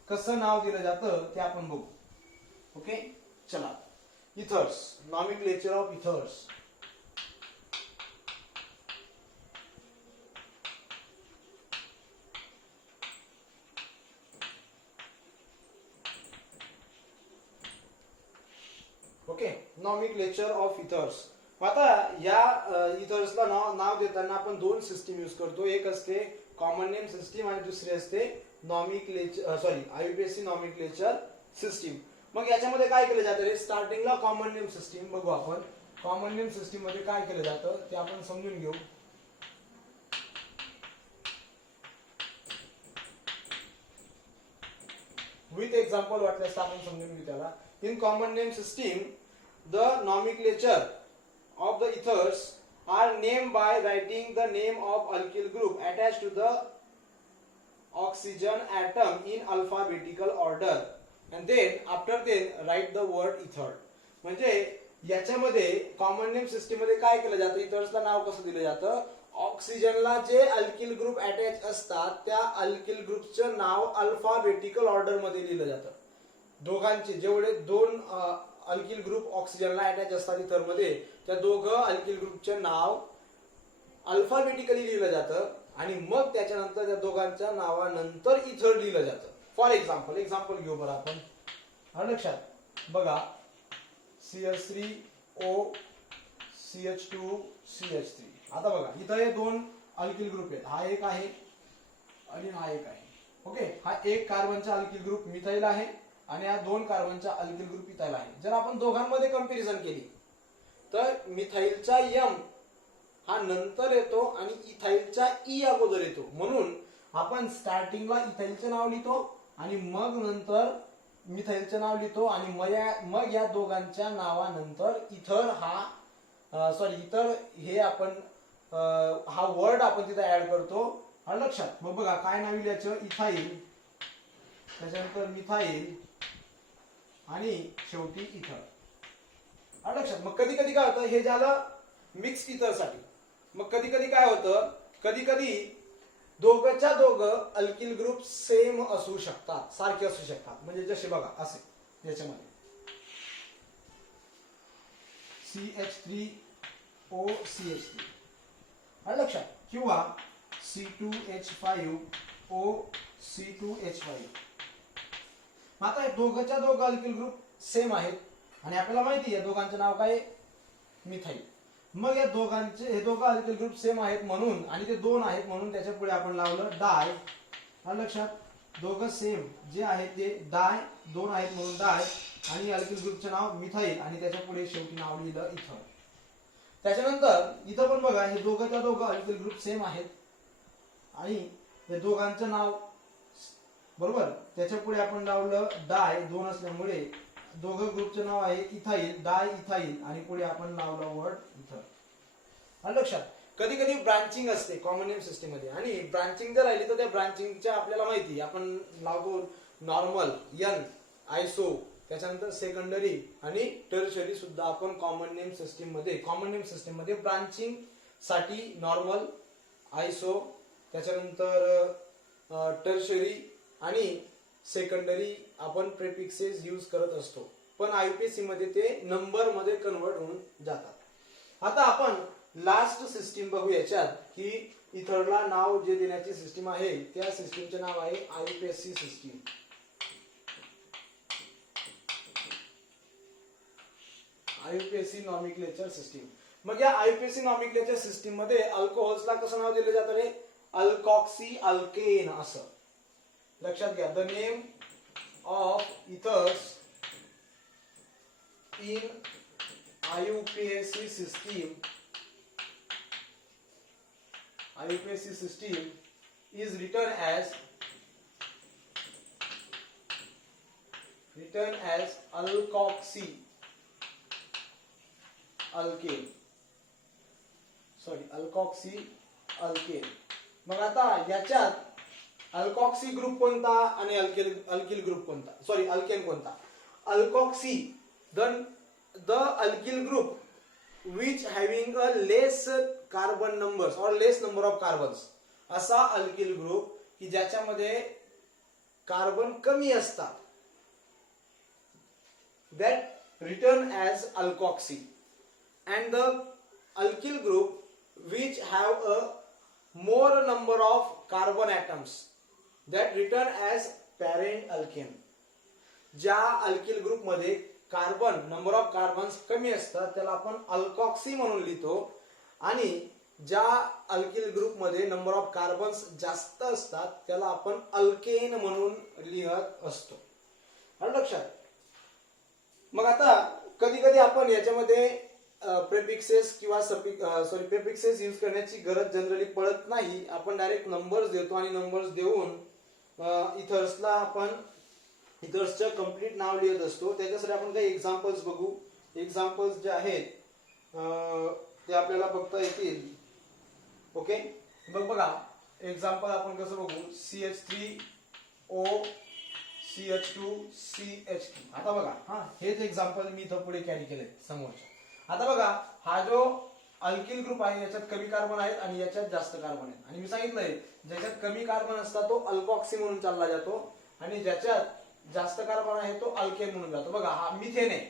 कसं नाव दिलं जातं ते आपण बघू. ओके चला. Ethers, nomenclature of ethers. Okay, nomenclature of ethers. आता या इथर्सला नाव देताना आपण 2 सिस्टीम यूज करतो. एक असते कॉमन नेम सिस्टीम आणि दुसरी असते आययुपीएसी नॉमेनक्लेचर सिस्टीम. मग याच्यामध्ये काय केलं जातं रे, स्टार्टिंगला कॉमन नेम सिस्टीम बघू आपण. कॉमन नेम सिस्टीम मध्ये काय केलं जातं ते आपण समजून घेऊ. विथ एक्झाम्पल वाटल्यास आपण समजून घेऊ त्याला. In common name system the nomenclature of the ethers are named by writing the name of alkyl group attached to the oxygen atom in alphabetical order and then after then write the word ether. म्हणजे याच्यामध्ये common name system मध्ये काय केलं जातं, इथर्सला नाव कसं दिलं जातं, ऑक्सिजनला जे अल्किल ग्रुप अटॅच असतात त्या अल्किल ग्रुपचं नाव अल्फाबेटिकल ऑर्डर मध्ये लिहिलं जातं. दोघांचे जेवढे 2 अल्किल ग्रुप ऑक्सिजनला अटॅच असतात इथर मध्ये त्या दोघं अल्किल ग्रुपचे नाव अल्फाबेटिकली लिहिलं जातं आणि मग त्याच्यानंतर त्या दोघांच्या नावानंतर इथर लिहिलं जातं. फॉर एक्झाम्पल घेऊ बरं आपण. लक्षात बघा CH3O CH2 CH3. आता बघा इथं हे 2 अल्किल ग्रुप आहेत. हा एक आहे आणि हा एक आहे. ओके, हा एक कार्बनचा अल्किल ग्रुप मिथाइल आहे आणि हा 2 कार्बनचा अल्किल ग्रुप इथाइल आहे. जर आपण दोघांमध्ये कंपॅरिझन केली तर मिथाइलचा M हा नंतर येतो आणि इथाइलचा E अगोदर येतो. म्हणून आपण स्टार्टिंगला इथाइलचे नाव लिहितो आणि मग नंतर मिथाइलचे नाव लिहितो आणि मग या दोघांच्या नावानंतर इथर इथर हे आपण हा वर्ड आपण तिथे ऍड करतो. लक्षात. मग बघा काय नाव लिहायचं, इथाइल, त्याच्यानंतर मिथाइल आणि शेवटी इथर. लक्षात. मग कधी कधी काय होतं, हे झालं मिक्स इथर साठी. मग कधी कधी काय होतं, कधी कधी दोघच्या दोघं अल्किल ग्रुप सेम असू शकतात, सारखे असू शकतात. म्हणजे जसे बघा असे याच्यामध्ये CH3O CH3 लक्षात, किंवा C2H5O C2H5. आता दोघच्या दोघं अल्किल ग्रुप सेम आहेत आणि आपल्याला माहिती आहे दोघांचं नाव काय, मिथाइल. मग या हे दोघं अल्किल ग्रुप सेम आहेत म्हणून आणि ते 2 आहेत म्हणून त्याच्या पुढे आपण लावलं डाय. लक्षात. दोघं सेम जे आहेत ते डाय, 2 आहेत म्हणून डाय आणि अल्किल ग्रुपचे नाव मिथाइल आणि त्याच्या पुढे शेवटी नाव लिहिलं इथर. त्याच्यानंतर इथं पण बघा हे दोघच्या दोघं अल्किल ग्रुप सेम आहेत आणि हे दोघांचं नाव बरोबर त्याच्या पुढे आपण लावलं डाय, 2 असल्यामुळे दोघं ग्रुपचे नाव आहे इथाइल, डाय इथाइल आणि पुढे आपण लावलं वर्ड इथर. लक्षात. कधी कधी ब्रांचिंग असते कॉमन नेम सिस्टीम मध्ये आणि ब्रांचिंग जर राहिली तर त्या ब्रांचिंगच्या आपल्याला माहिती आपण लावतो नॉर्मल N, आयसो, त्याच्यानंतर सेकंडरी आणि टर्शरी सुद्धा आपण कॉमन नेम सिस्टीम मध्ये ब्रांचिंग साठी नॉर्मल, आयसो, त्याच्यानंतर टर्शरी आणि सेकंडरी आपण प्रेफिक्सेस यूज करत असतो. पण आययुपीएसी मध्ये ते नंबर मध्ये कन्वर्ट होऊन जातात. आता आपण लास्ट सिस्टीम बघू याच्यात की इथरला नाव जे देण्याची सिस्टीम आहे त्या सिस्टीमचे नाव आहे IUPAC system. IUPAC nomenclature system. मग या आययुपीएसी नॉमेनक्लेचर सिस्टीम मध्ये अल्कोहोल्सला कसं नाव दिलं जातं रे, अल्कॉक्सी अल्केन असं. लक्षात घ्या. The name of ethers in IUPAC system is written as written as alkoxy alkane. मग आता याच्यात अल्कॉक्सी ग्रुप कोणता आणि अल्किल ग्रुप कोणता, सॉरी अल्केन कोणता? Alkoxy, the alkyl group which having a less carbon numbers or less number of carbons, असा alkyl group की ज्याच्यामध्ये कार्बन कमी असतात, that written as alkoxy. And the alkyl group which have a more number of carbon atoms, that written as parent alkane. ज्या alkyl group मध्ये carbon number of carbons कमी असतात त्याला आपण अल्कॉक्सी म्हणून लिहितो, आणि ज्या अल्किल ग्रुप मध्ये नंबर ऑफ कार्बन्स जास्त असतात त्याला आपण अल्केन म्हणून लिहत असतो. आलं लक्षात? मग आता कधी कधी आपण याच्यामध्ये प्रेफिक्सेस किंवा प्रेफिक्सेस यूज करण्याची गरज जनरली पडत नाही. आपण डायरेक्ट नंबर्स देतो आणि नंबर्स देऊन इथर्सला आपण इथर्सचं कंप्लीट नाव लिहित असतो. त्याच्यासाठी आपण काही एक्झाम्पल्स बघू. एक्झाम्पल्स जे आहेत ते आपल्याला बघता येतील. ओके, बघा एक्झाम्पल आपण कसं बघू. CH3O CH2 CH3. आता बघा, हेच एक्झाम्पल मी इथं पुढे कॅरी केले समोरच्या. आता बघा, हा जो अल्किल ग्रुप आहे याच्यात कमी कार्बन आहेत आणि याच्यात जास्त कार्बन आहेत, आणि मी सांगितलंय ज्याच्यात कमी कार्बन असतात तो अल्कॉक्सी म्हणून चालला जातो आणि ज्याच्यात जास्त कार्बन आहे तो अल्केन म्हणून जातो. बघा, हा मिथेन आहे,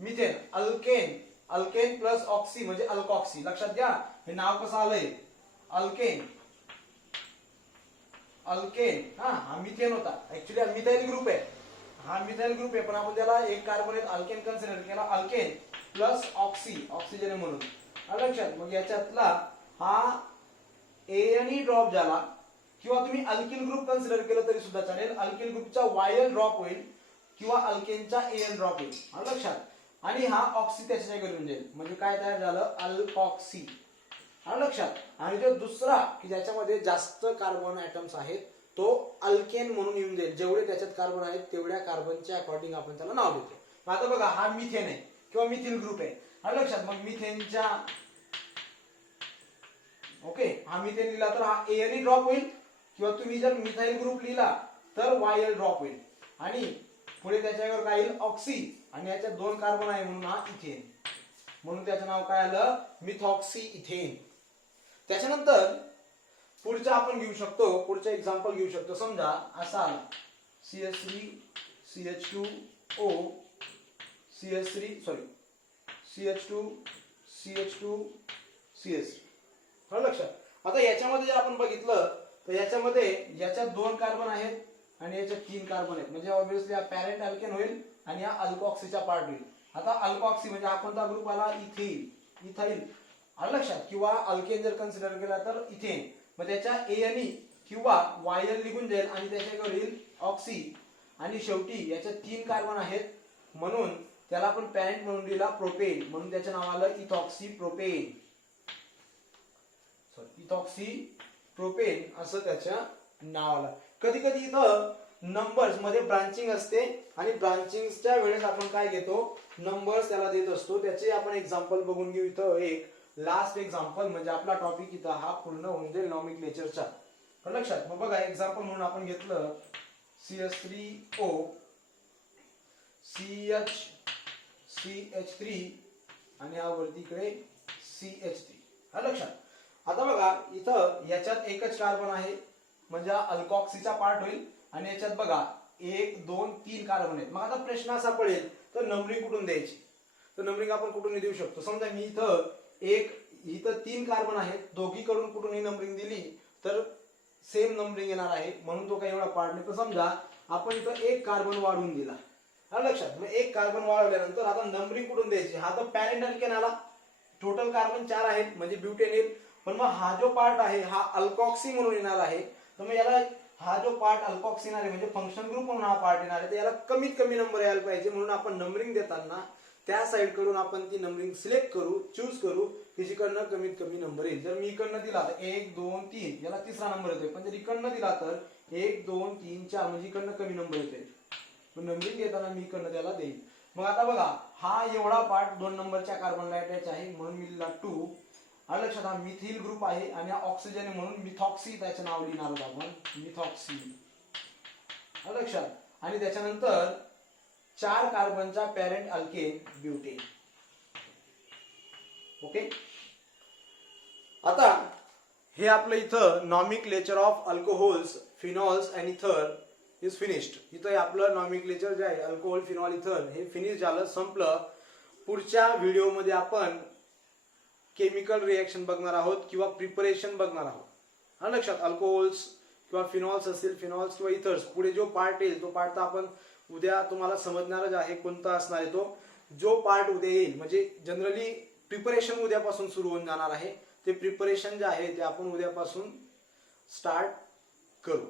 methane alkane, alkane plus oxy म्हणजे अल्कॉक्सी. लक्षात घ्या, हे नाव कसं आलंय, अल्केन, अल्केन. हा मिथेन होता, ऍक्च्युली हा मिथाइल ग्रुप आहे, हा मिथाइल ग्रुप आहे, पण आपण त्याला एक कार्बन अल्केन कन्सिडर केला, अल्केन प्लस ऑक्सी, ऑक्सिजन म्हणून. लक्षात? मग याच्यातला हा एएनई ड्रॉप झाला, किंवा तुम्ही अल्किल ग्रुप कन्सिडर केलं तरी सुद्धा चालेल. अल्किल ग्रुपचा वायल ड्रॉप होईल किंवा अल्केनचा एएन ड्रॉप होईल. लक्षात? आणि हा ऑक्सी त्याच्या जागेवर येऊन जाईल, म्हणजे काय तयार झालं, अल्कॉक्सी. लक्षात? आणि जो दुसरा की ज्याच्यामध्ये जास्त कार्बन ऍटम्स आहेत तो अल्केन म्हणून येऊन जाईल. जेवढे त्याच्यात कार्बन आहेत तेवढ्या कार्बनच्या अकॉर्डिंग आपण त्याला नाव देतो. आता बघा, हा मिथेन आहे किंवा मिथिल ग्रुप आहे. लक्षात? मग मिथेनच्या, ओके, हा मिथेन लिहिला तर हा एएनई ड्रॉप होईल, किंवा तुम्ही जर मिथाइल ग्रुप लिहिला तर वायल ड्रॉप होईल, आणि पुढे त्याच्यावर काय येईल, ऑक्सी, आणि याच्यात दोन कार्बन आहे म्हणून हा इथेन, म्हणून त्याचं नाव काय आलं, मिथॉक्सी इथेन. त्याच्यानंतर पुढचा आपण घेऊ शकतो, पुढचा एक्झाम्पल घेऊ शकतो. समजा असा आला CH3 CH2O CH2 CH2 CH3. लक्षात? आता याच्यामध्ये जर आपण बघितलं तर याच्यामध्ये याच्यात दोन कार्बन आहेत आणि याच्यात तीन कार्बन आहेत, म्हणजे ऑब्विसली हा पॅरेंट अल्केन होईल आणि हा अल्कॉक्सीचा पार्ट होईल. आता अल्कॉक्सी म्हणजे हा कोणता ग्रुप आला, इथेन, इथाइल. लक्षात? किंवा अल्केन जर कन्सिडर केला तर इथेन. मग त्याच्या एएनई किंवा वायल निघून जाईल आणि त्याच्यावर येईल ऑक्सी, आणि शेवटी याच्यात तीन कार्बन आहेत म्हणून त्याला आपण पॅरेंट म्हणून लिहिला प्रोपेन, म्हणून त्याचं नाव आलं इथॉक्सी प्रोपेन. इथॉक्सी प्रोपेन असं त्याचं नाव आलं. कधी कधी इथं नंबर्स मध्ये ब्रांचिंग असते आणि ब्रांचिंगच्या वेळेस आपण काय घेतो, नंबर्स त्याला देत असतो. त्याचे आपण एक्झाम्पल बघून घेऊ. इथं एक लास्ट एक्झाम्पल, म्हणजे आपला टॉपिक इथं हा पूर्ण होऊन जाईल नॉमेनक्लेचरचा. लक्षात? मग बघा, एक्झाम्पल म्हणून आपण घेतलं CH3O CH3 आणि हा वरती इकडे CH3. लक्षात? आता बघा, इथं याच्यात एकच कार्बन आहे म्हणजे अल्कॉक्सीचा पार्ट होईल, आणि याच्यात बघा 1 2 3 कार्बन आहेत. मग आता प्रश्न असा पडेल तर नंबरिंग कुठून द्यायची, तर नंबरिंग आपण कुठून देऊ शकतो. समजा मी इथं 3 कार्बन आहेत, दोघीकडून कुठून ही नंबरिंग दिली तर सेम नंबरिंग येणार आहे, म्हणून तो काही एवढा पार्ट नाही. तर समजा आपण इथं एक कार्बन वाढवून दिला. लक्षात? मग एक कार्बन वाढवल्यानंतर आता नंबरिंग कुठून द्यायची, हा तर पॅरेंट अल्केन आला, टोटल कार्बन 4 आहेत म्हणजे ब्युटेन येईल, पण मग हा जो पार्ट आहे हा अल्कॉक्सी म्हणून येणार आहे. तर मग याला हा जो पार्ट अल्कॉक्सी येणार आहे म्हणजे फंक्शन ग्रुप म्हणून हा पार्ट येणार आहे, तर याला कमीत कमी नंबर यायला पाहिजे, म्हणून आपण नंबरिंग देताना त्या साइड कडून आपण ती नंबरिंग सिलेक्ट करू, चूज करू की जिकडनं कमीत कमी नंबर येईल. जर मी इकडनं दिला तर 1 2 3 याला तिसरा नंबर येतोय, पण जर इकडनं दिला तर 1 2 3 4 म्हणजे इकडनं कमी नंबर येतोय. पण नंबरिंग घेताना मी इकडनं त्याला देईल. मग आता बघा हा एवढा पार्ट 2 नंबरच्या कार्बनला अटॅच आहे म्हणून मी लिहिला 2. आणि लक्षात हा मिथिल ग्रुप आहे आणि हा ऑक्सिजन आहे म्हणून मिथॉक्सी त्याचं नाव लिहिणार आहोत आपण मिथॉक्सी. लक्षात. आणि त्याच्यानंतर 4 कार्बनचा पॅरेंट अल्केन ब्युटेन. ओके. आता हे आपलं इथं nomenclature of alcohols phenols and इथर इज फिनिश्ड. इथं आपलं नॉमिक्लेचर जे आहे अल्कोहोल फिनॉल इथर हे फिनिश झालं, संपलं. पुढच्या व्हिडिओमध्ये आपण केमिकल रिएक्शन बघणार आहोत किंवा प्रिपरेशन बघणार आहोत. हा लक्षात. अल्कोहोल्स किंवा फिनॉल्स असतील, फिनॉल्स किंवा इथर्स, पुढे जो पार्ट येईल तो पार्ट तर आपण उद्या तुम्हाला समजणारच आहे कोणता असणार आहे तो. जो पार्ट उद्या येईल म्हणजे जनरली प्रिपरेशन उद्यापासून सुरू होऊन जाणार आहे. ते प्रिपरेशन जे आहे ते आपण उद्यापासून स्टार्ट करू.